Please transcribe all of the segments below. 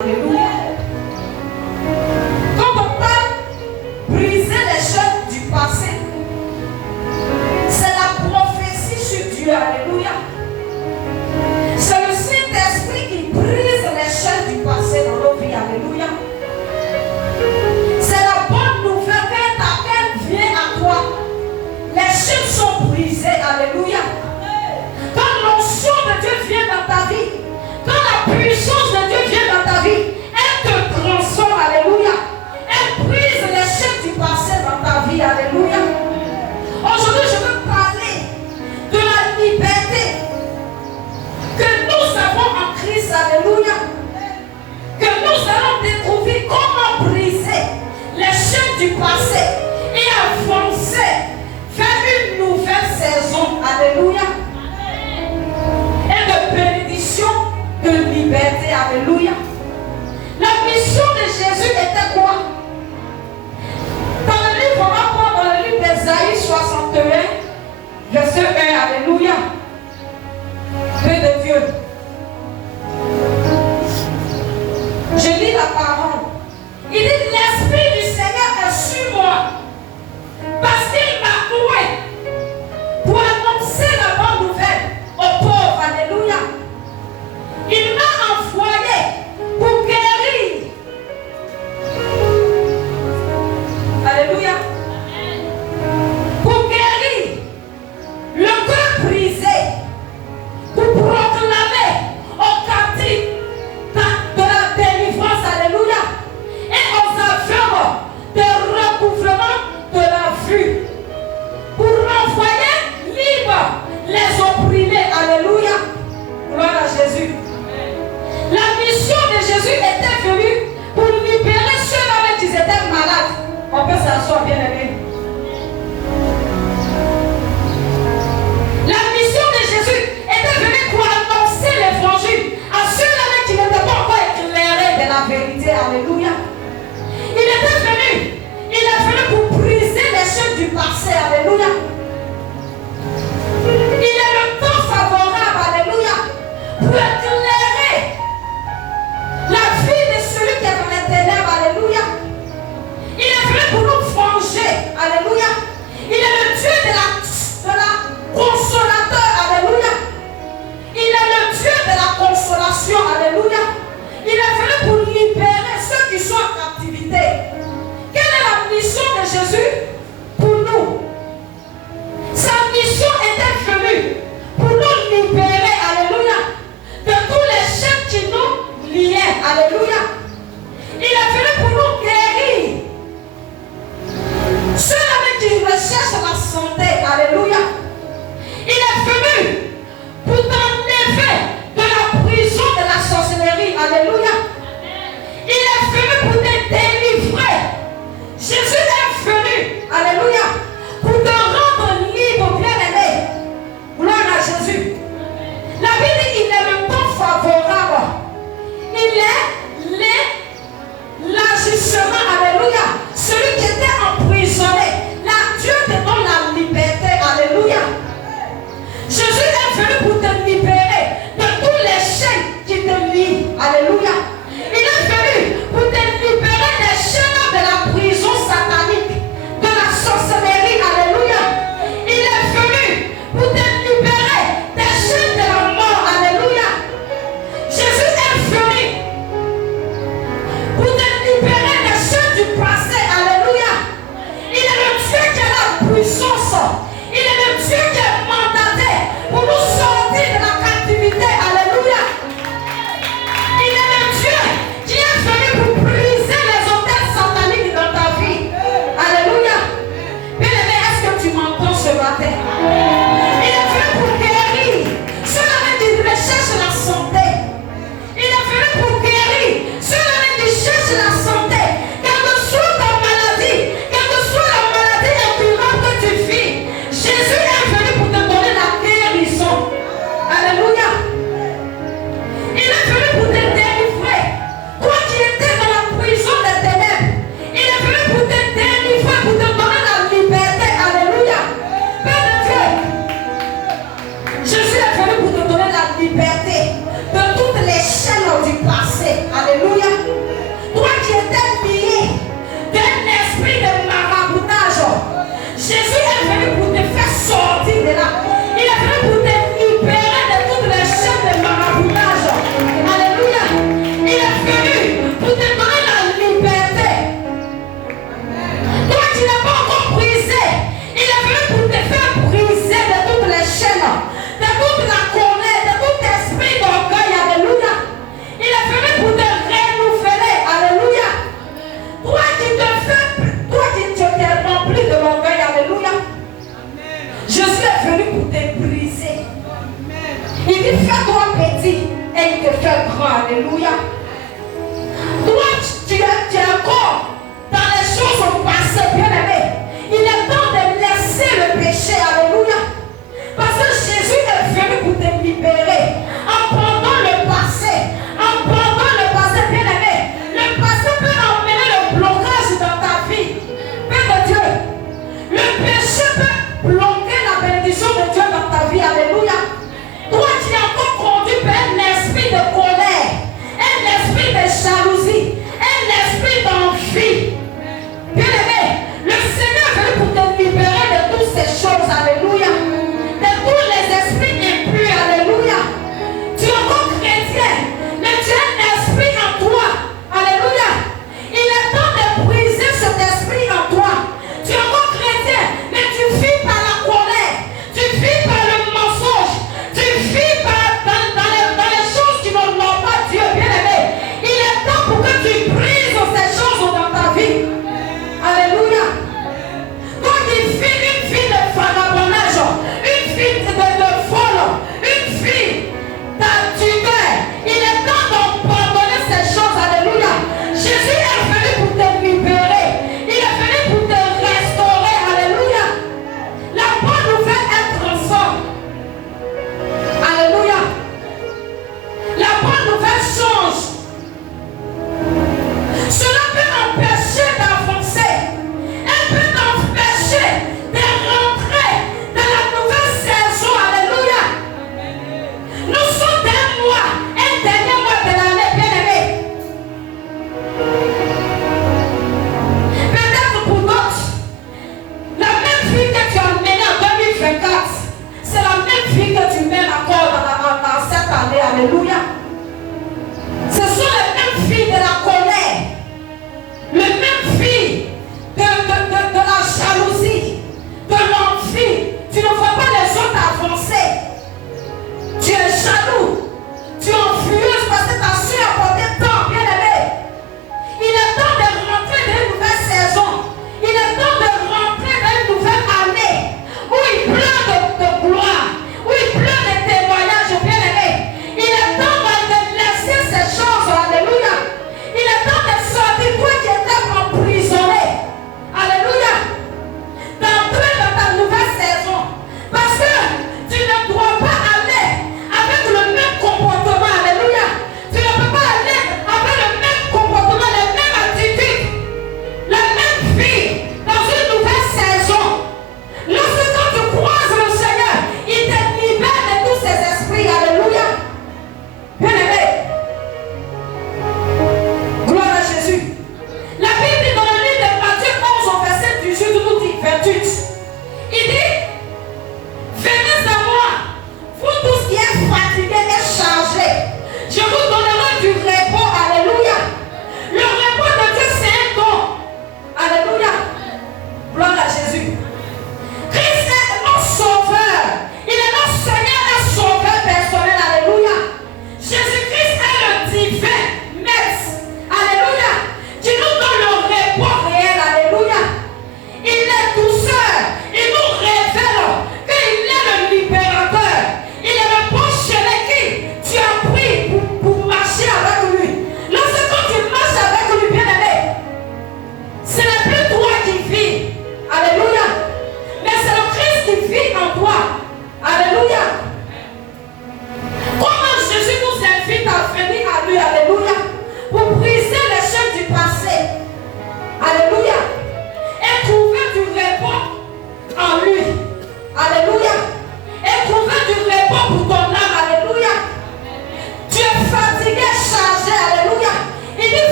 Alléluia. Quand on parle briser les chaînes du passé, c'est la prophétie sur Dieu. Alléluia. C'est le Saint-Esprit qui brise les chaînes du passé dans nos vies. Alléluia. C'est la bonne nouvelle quand quelqu'un vient à toi. Les chaînes sont brisées. Alléluia. Quand l'onction de Dieu vient dans ta vie, quand la puissance de Dieu vient dans ta vie, elle te transforme. Alléluia. Elle brise les chaînes du passé dans ta vie. Alléluia. Aujourd'hui, je veux parler de la liberté que nous avons en Christ. Alléluia. Que nous allons découvrir comment briser les chaînes du passé et avancer vers une nouvelle saison. Alléluia. Et de bénédiction, de liberté. Alléluia. La mission de Jésus était quoi? Dans le livre, on va prendre dans le livre d'Ésaïe 61, verset 1. Alléluia. Paix de Dieu. Je lis la parole. Il dit: l'Esprit du Seigneur est sur moi, parce qu'il m'a doué pour annoncer la bonne nouvelle aux pauvres. Alléluia. Il m'a envoyé pour guérir. Alléluia. Pour guérir le cœur brisé, pour proclamer aux captifs de la délivrance. Alléluia. Et aux aveugles de recouvrement de la vue, pour renvoyer libre les opprimés. Alléluia. Gloire à Jésus. La mission de Jésus était venue pour libérer ceux-là qui étaient malades. On peut s'asseoir, bien aimé. La mission de Jésus était venue pour annoncer l'évangile à ceux-là qui n'étaient pas encore éclairés de la vérité. Alléluia. Il est venu pour briser les chaînes du passé. Alléluia. Il est le temps favorable. Alléluia. Pour éclairer la vie de celui qui est dans les ténèbres. Alléluia. Il est venu pour nous venger. Alléluia. Il est le Dieu de la consolateur. Alléluia. Il est le Dieu de la consolation. Alléluia. Il est venu pour libérer ceux qui sont en captivité. Quelle est la mission de Jésus pour nous? Sa mission était venue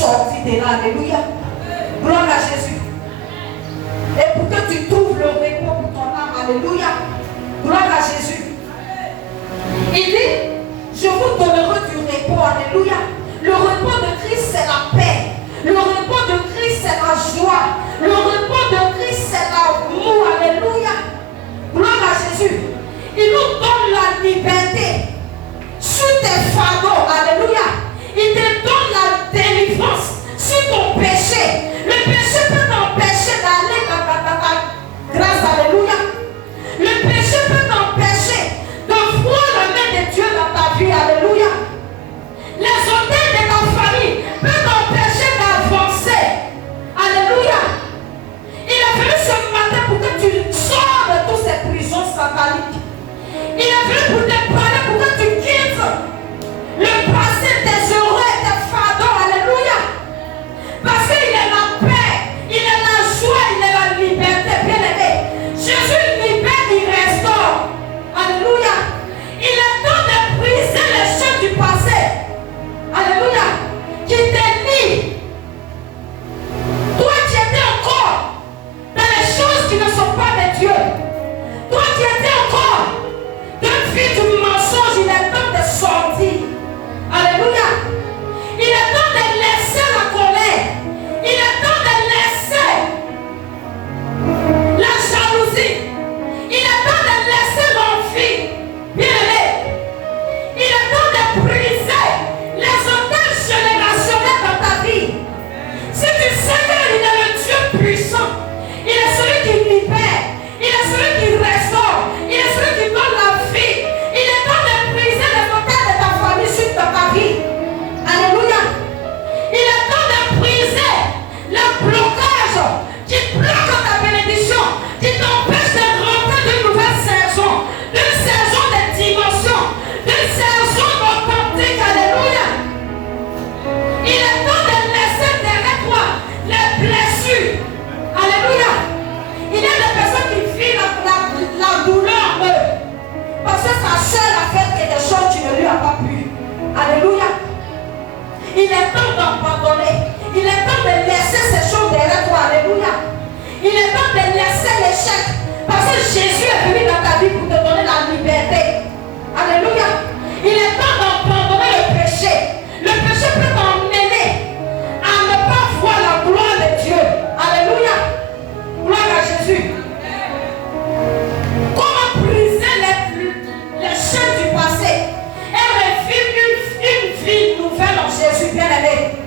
sortir de là. Alléluia. Gloire à Jésus. Et pour que tu trouves le repos pour ton âme. Alléluia. Gloire à Jésus. Il dit, je vous donnerai du repos. Alléluia. Le repos de Christ, c'est la paix. Le repos de Christ, c'est la joie. Le repos de Christ, c'est l'amour. Alléluia. Gloire à Jésus. Il nous donne la liberté sur tes fardeaux. Alléluia. Il te donne la délivrance sur ton péché. Le péché peut t'empêcher d'aller dans ta grâce. Alléluia. Le péché peut t'empêcher de voir la main de Dieu dans ta vie. Alléluia. Les hôtels de ta famille peuvent t'empêcher d'avancer. Alléluia. Il est venu ce matin pour que tu sors de toutes ces prisons sataniques. Il est venu pour te parler, pour que tu quittes le passé, tes heureux et tes fardeaux. Alléluia. Parce qu'il est la paix, il est la joie, il est la liberté. Bien aimé, Jésus libère, il restaure. Alléluia. Il est temps de briser les chaînes du passé. Alléluia. Qui te lie. Toi qui étais encore dans les choses qui ne sont pas de Dieu. Toi qui étais encore dans une vie du mensonge, il est temps de sortir. Alléluia. Il est temps de laisser la colère. Il est temps de laisser la jalousie. Il est temps de laisser l'envie. Bien aimé. Il est temps de briser les hôtels générationnels dans ta vie. Si tu sais qu'il est le Dieu puissant, il est celui qui libère, il est celui qui restaure, il est celui qui donne la vie. Il est temps de briser les hôtels de ta famille sur ta vie. Alléluia. Il est temps de briser le blocage qui bloque ta bénédiction, qui t'empêche de rentrer d'une nouvelle saison, d'une saison de dimension, d'une saison authentique. Alléluia. Il est temps de laisser derrière toi les blessures. Alléluia. Il y a des personnes qui vivent la douleur en eux. Parce que sa soeur a fait quelque chose qui ne lui a pas plu. Alléluia. Il est temps d'abandonner. Il est temps de laisser ces choses derrière toi. Alléluia. Il est temps de laisser l'échec. Parce que Jésus est venu dans ta vie pour te donner la liberté. Alléluia. Il est temps d'abandonner le péché. Le péché peut t'emmener à ne pas voir la gloire de Dieu. Alléluia. Gloire à Jésus. Comment briser les chaînes du passé et revivre une vie nouvelle en Jésus, bien aimé.